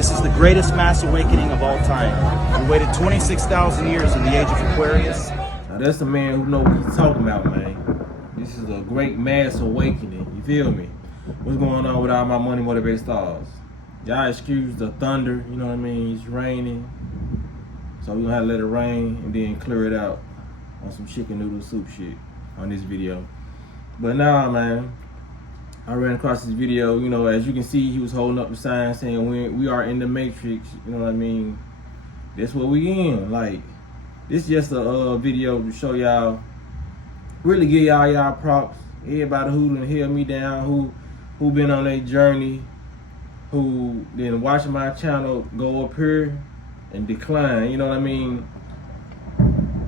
This is the greatest mass awakening of all time. We waited 26,000 years in the age of Aquarius. Now that's the man who know what he's talking about, man. This is a great mass awakening. You feel me? What's going on with all my money motivated stars? Y'all excuse the thunder, you know what I mean? It's raining. So we're gonna have to let it rain and then clear it out on some chicken noodle soup shit on this video. But nah, man, I ran across this video, you know, as you can see, he was holding up the sign saying we are in the Matrix, you know what I mean? That's what we in. Like, this is just a video to show y'all, really give y'all props. Everybody who done held me down, who been on their journey, who been watching my channel go up here and decline, you know what I mean?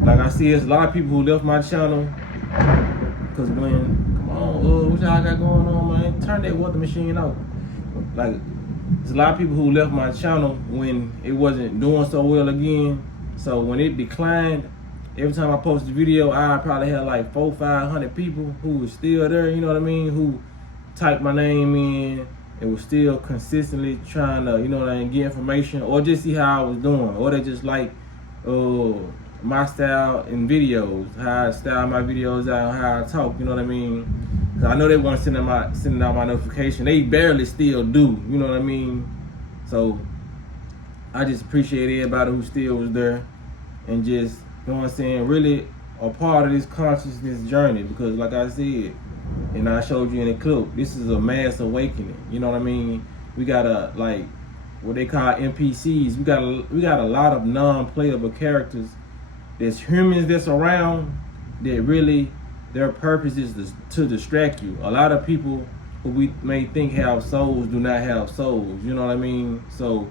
Like I see, there's a lot of people who left my channel because come on, what y'all got going on, man? Turn that water machine off. Like, there's a lot of people who left my channel when it wasn't doing so well again. So when it declined, every time I post a video, I probably had like 400-500 people who was still there, you know what I mean? Who typed my name in and was still consistently trying to, you know what I mean, get information or just see how I was doing. Or they just like my style in videos, how I style my videos out, how I talk, you know what I mean? Cause I know they want to sending out my notification. They barely still do, you know what I mean? So I just appreciate everybody who still was there and just, you know what I'm saying, really a part of this consciousness journey. Because like I said, and I showed you in the clip, this is a mass awakening, you know what I mean? We got like what they call NPCs. We got a lot of non-playable characters. There's humans that's around that really their purpose is to distract you. A lot of people who we may think have souls do not have souls, you know what I mean? So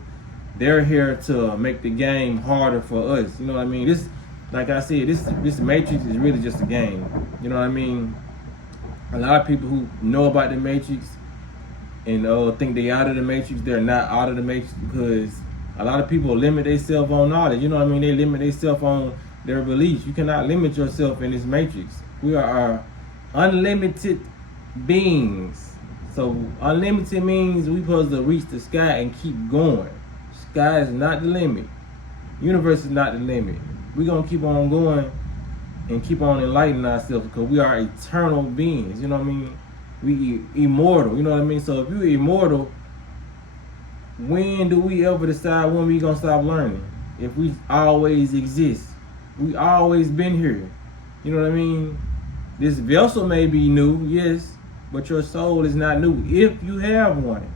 they're here to make the game harder for us, you know what I mean? This, like I said, this Matrix is really just a game, you know what I mean? A lot of people who know about the Matrix and think they out of the Matrix, they're not out of the Matrix, because a lot of people limit themselves on knowledge, you know what I mean? They limit themselves on their beliefs. You cannot limit yourself in this Matrix. We are unlimited beings. So unlimited means we supposed to reach the sky and keep going. Sky is not the limit. Universe is not the limit. We're gonna keep on going and keep on enlightening ourselves because we are eternal beings, you know what I mean? We immortal, you know what I mean? So if you're immortal, when do we ever decide when we gonna stop learning? If we always exist, we always been here, you know what I mean? This vessel may be new, yes, but your soul is not new if you have one.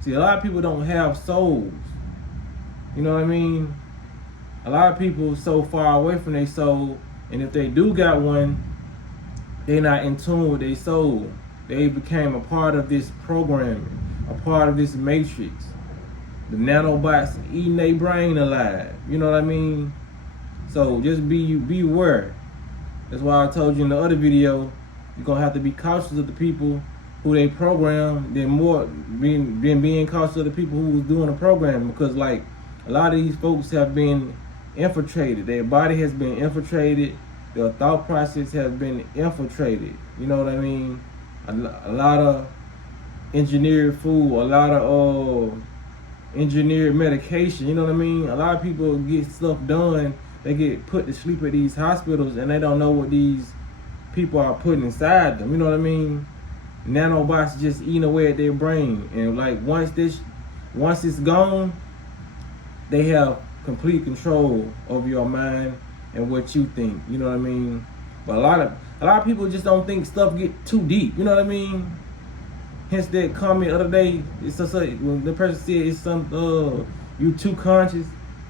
See, a lot of people don't have souls, you know what I mean? A lot of people so far away from their soul, and if they do got one, they're not in tune with their soul. They became a part of this programming, a part of this matrix. The nanobots eating their brain alive, you know what I mean? So just be aware. That's why I told you in the other video, you're gonna have to be cautious of the people who they program, than more being cautious of the people who was doing the program, because like a lot of these folks have been infiltrated. Their body has been infiltrated. Their thought process has been infiltrated. You know what I mean? A lot of engineered food, a lot of engineered medication. You know what I mean? A lot of people get stuff done. They get put to sleep at these hospitals and they don't know what these people are putting inside them. You know what I mean? Nanobots just eating away at their brain. And like once it's gone, they have complete control over your mind and what you think, you know what I mean? But a lot of people just don't think stuff get too deep, you know what I mean? Hence that comment the other day, it's just like when the person said it's some you too conscious,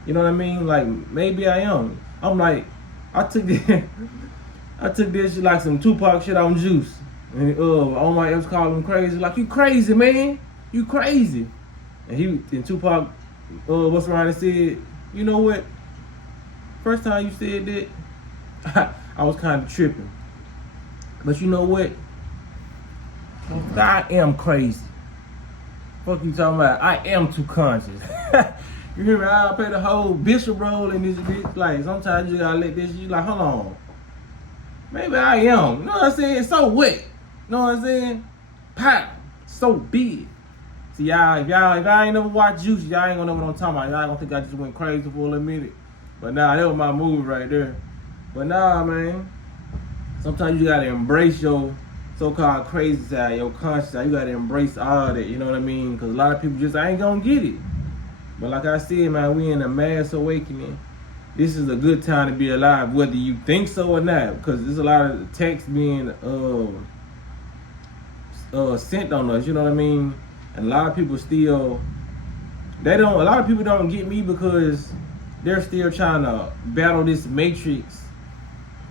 you know what I mean? Like maybe I am. I'm like, I took this shit like some Tupac shit on Juice. And all my ex called him crazy, like you crazy, man, you crazy. And Tupac what's around and said, you know what? First time you said that, I was kind of tripping. But you know what? I am crazy. Fuck you talking about? I am too conscious. You hear me? I play the whole bishop role in this bitch. Like sometimes you gotta let this. You like, hold on. Maybe I am. You know what I'm saying? So what? You know what I'm saying? Pow. So big. See y'all, if y'all ain't never watched Juice, y'all ain't gonna know what I'm talking about. Y'all gonna think I just went crazy for a little minute. But nah, that was my move right there. But nah, man. Sometimes you gotta embrace your so-called crazy side, your conscious side. You gotta embrace all that, you know what I mean? Because a lot of people just ain't gonna get it. But like I said, man, we in a mass awakening. This is a good time to be alive, whether you think so or not. Because there's a lot of text being sent on us, you know what I mean? And a lot of people still, a lot of people don't get me because they're still trying to battle this matrix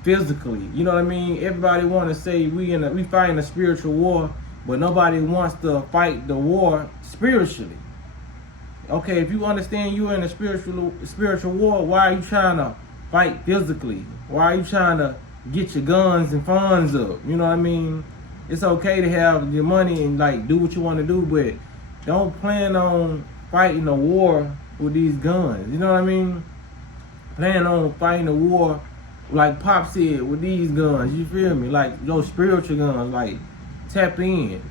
physically. You know what I mean? Everybody want to say we fighting a spiritual war, but nobody wants to fight the war spiritually. Okay, if you understand you're in a spiritual war, why are you trying to fight physically? Why are you trying to get your guns and funds up? You know what I mean? It's okay to have your money and like do what you want to do, but don't plan on fighting a war with these guns. You know what I mean? Plan on fighting a war, like Pop said, with these guns. You feel me? Like those spiritual guns. Like tap in.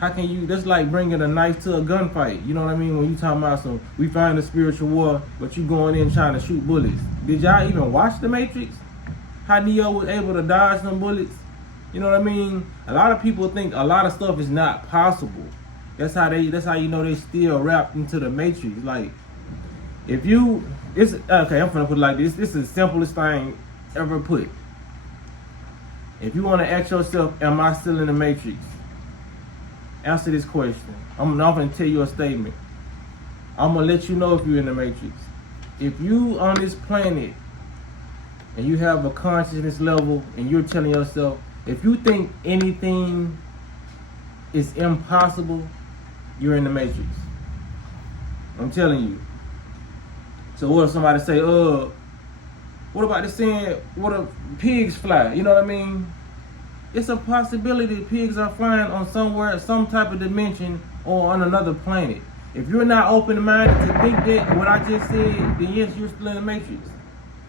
How can you? That's like bringing a knife to a gunfight. You know what I mean? When you talking about we find a spiritual war, but you going in trying to shoot bullets. Did y'all even watch The Matrix? How Neo was able to dodge some bullets? You know what I mean? A lot of people think a lot of stuff is not possible. That's how you know they still wrapped into the Matrix. Like, if you, okay, I'm gonna put it like this. This is the simplest thing ever put. If you want to ask yourself, am I still in the Matrix? Answer this question. I'm not gonna tell you a statement. I'm gonna let you know if you're in the Matrix. If you on this planet and you have a consciousness level and you're telling yourself, if you think anything is impossible, you're in the Matrix. I'm telling you. So what if somebody say, what about this saying, what if pigs fly? You know what I mean? It's a possibility pigs are flying on somewhere, some type of dimension or on another planet. If you're not open-minded to think that, what I just said, then yes, you're still in the Matrix.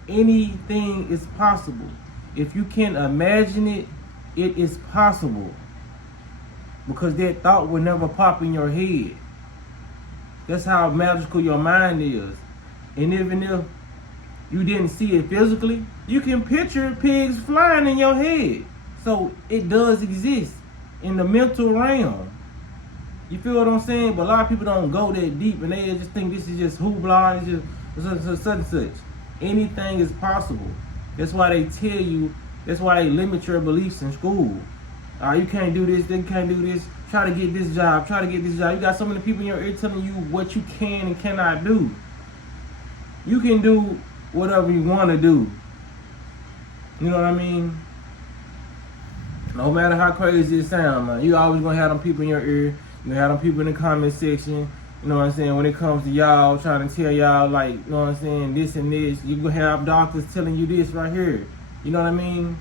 Anything is possible. If you can imagine it, it is possible. Because that thought will never pop in your head. That's how magical your mind is. And even if you didn't see it physically, you can picture pigs flying in your head. So it does exist in the mental realm. You feel what I'm saying? But a lot of people don't go that deep and they just think this is just hoopla, it's just such and such. Anything is possible. That's why they tell you, that's why they limit your beliefs in school. You can't do this, they can't do this, try to get this job, try to get this job. You got so many people in your ear telling you what you can and cannot do. You can do whatever you want to do. You know what I mean? No matter how crazy it sounds, man, you always gonna have them people in your ear. You gonna have them people in the comment section. You know what I'm saying? When it comes to y'all trying to tell y'all, like, you know what I'm saying, this and this, you gonna have doctors telling you this right here. You know what I mean?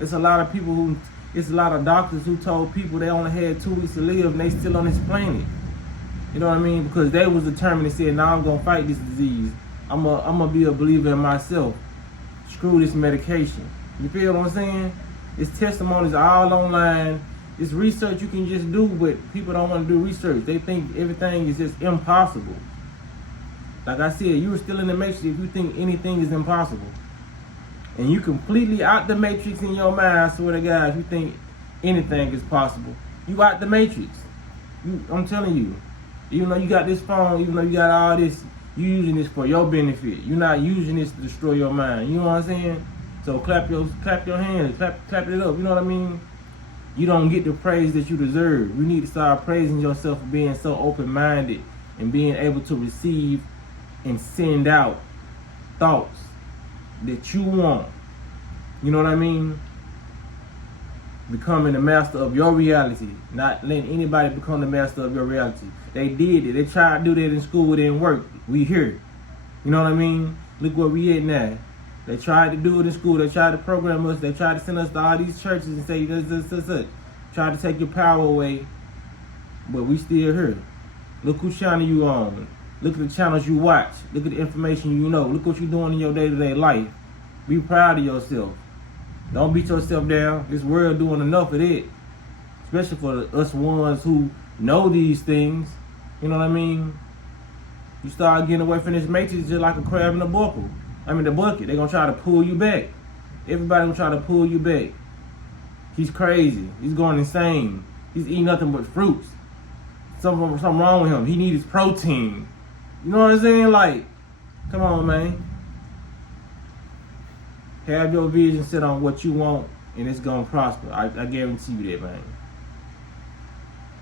It's a lot of people it's a lot of doctors who told people they only had 2 weeks to live and they still on this planet. You know what I mean? Because they was determined and said, now I'm gonna fight this disease. I'm gonna be a believer in myself. Screw this medication. You feel what I'm saying? It's testimonies all online. It's research you can just do, but people don't want to do research. They think everything is just impossible. Like I said, you were still in the Matrix if you think anything is impossible. And you completely out the Matrix in your mind, I swear to God, if you think anything is possible. You out the Matrix. I'm telling you. Even though you got this phone, even though you got all this, you using this for your benefit. You're not using this to destroy your mind. You know what I'm saying? So clap your hands, clap it up. You know what I mean? You don't get the praise that you deserve. You need to start praising yourself for being so open-minded and being able to receive and send out thoughts that you want. You know what I mean? Becoming the master of your reality. Not letting anybody become the master of your reality. They did it. They tried to do that in school. It didn't work. We here. You know what I mean? Look where we at now. They tried to do it in school. They tried to program us. They tried to send us to all these churches and say, this. Tried to take your power away. But we still here. Look whose channel you on. Look at the channels you watch. Look at the information you know. Look what you're doing in your day-to-day life. Be proud of yourself. Don't beat yourself down. This world doing enough of it. Especially for us ones who know these things, you know what I mean? You start getting away from this matrix just like a crab in a bucket. The bucket. They're gonna try to pull you back. Everybody gonna try to pull you back. He's crazy. He's going insane. He's eating nothing but fruits. Something wrong with him. He needs protein. You know what I'm saying? Like, come on, man. Have your vision set on what you want, and it's gonna prosper. I guarantee you that, man.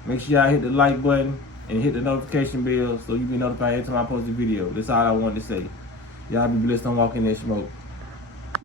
Make sure y'all hit the like button and hit the notification bell so you be notified every time I post a video. That's all I wanted to say. Y'all be blessed on walking that smoke.